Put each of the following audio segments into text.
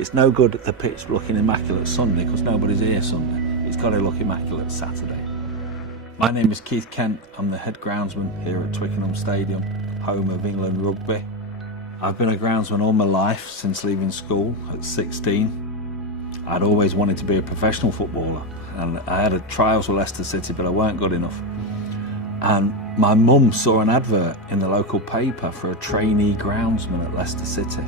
It's no good the pitch looking immaculate Sunday because nobody's here Sunday. It's got to look immaculate Saturday. My name is Keith Kent. I'm the head groundsman here at Twickenham Stadium, home of England Rugby. I've been a groundsman all my life since leaving school at 16. I'd always wanted to be a professional footballer, and I had a trials with Leicester City, but I weren't good enough. And my mum saw an advert in the local paper for a trainee groundsman at Leicester City.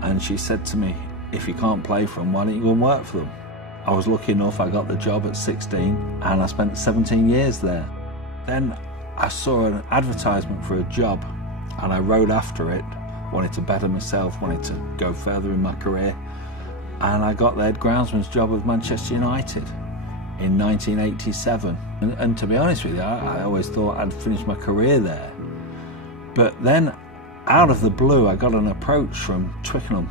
And she said to me, if you can't play for them, why don't you go and work for them? I was lucky enough, I got the job at 16 and I spent 17 years there. Then I saw an advertisement for a job and I rode after it, wanted to better myself, wanted to go further in my career. And I got the head groundsman's job with Manchester United in 1987. And to be honest with you, I always thought I'd finished my career there. But then, out of the blue, I got an approach from Twickenham,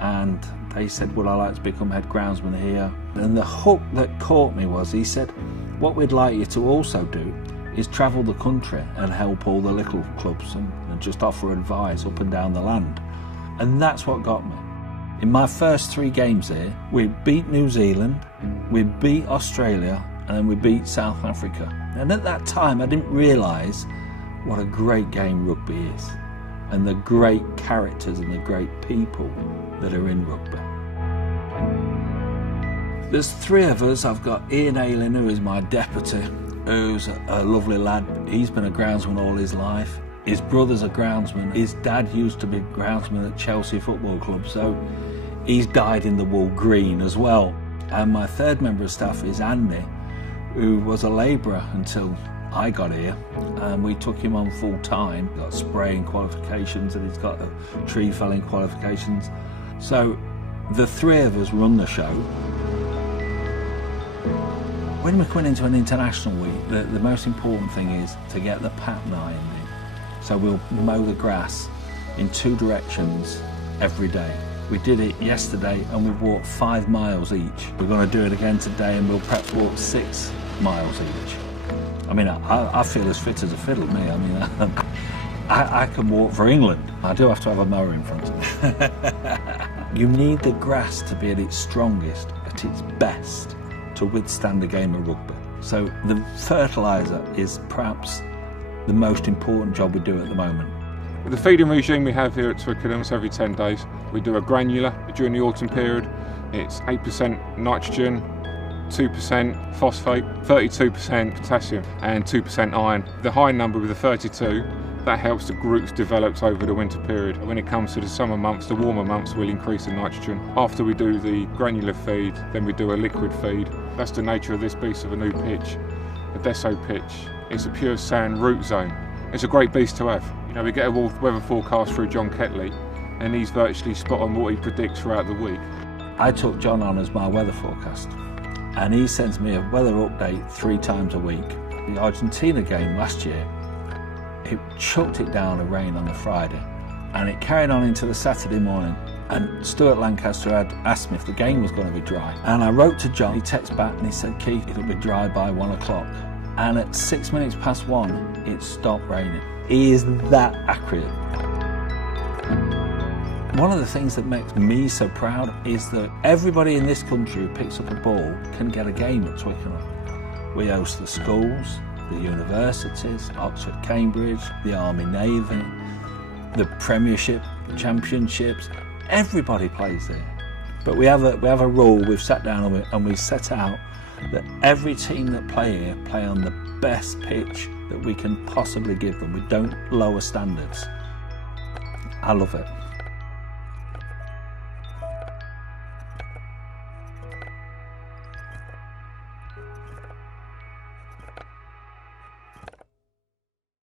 and they said, would I like to become head groundsman here? And the hook that caught me was, he said, what we'd like you to also do is travel the country and help all the little clubs and just offer advice up and down the land. And that's what got me. In my first 3 games here, we beat New Zealand, we beat Australia, and then we beat South Africa. And at that time, I didn't realise what a great game rugby is, and the great characters and the great people that are in rugby. There's 3 of us. I've got Ian Ayling, who is my deputy, who's a lovely lad. He's been a groundsman all his life. His brother's a groundsman. His dad used to be groundsman at Chelsea Football Club, so he's dyed in the wool green as well. And my 3rd member of staff is Andy, who was a labourer until I got here, and we took him on full time. He's got spraying qualifications and he's got tree felling qualifications. So the 3 of us run the show. When we're coming into an international week, the most important thing is to get the pattern ironed in. So we'll mow the grass in 2 directions every day. We did it yesterday and we walked 5 miles each. We're going to do it again today and we'll perhaps walk 6 miles each. I mean, I feel as fit as a fiddle, me. I mean, I can walk for England. I do have to have a mower in front of me. You need the grass to be at its strongest, at its best, to withstand a game of rugby. So the fertiliser is perhaps the most important job we do at the moment. With the feeding regime we have here at Twickenham, so every 10 days, we do a granular. During the autumn period, it's 8% nitrogen, 2% phosphate, 32% potassium and 2% iron. The high number with the 32, that helps the groups develop over the winter period. When it comes to the summer months, the warmer months, we'll increase the nitrogen. After we do the granular feed, then we do a liquid feed. That's the nature of this beast of a new pitch, a Deso pitch. It's a pure sand root zone. It's a great beast to have. You know, we get a weather forecast through John Ketley, and he's virtually spot on what he predicts throughout the week. I took John on as my weather forecast, and he sends me a weather update 3 times a week. The Argentina game last year, it chucked it down of rain on the Friday, and it carried on into the Saturday morning. And Stuart Lancaster had asked me if the game was going to be dry. And I wrote to John, he texted back and he said, Keith, it'll be dry by 1 o'clock. And at 6 minutes past 1, it stopped raining. He is that accurate. One of the things that makes me so proud is that everybody in this country who picks up a ball can get a game at Twickenham. We host the schools, the universities, Oxford, Cambridge, the Army, Navy, the Premiership, Championships. Everybody plays there. But we have a rule. We've sat down and we set out that every team that play here play on the best pitch that we can possibly give them. We don't lower standards. I love it.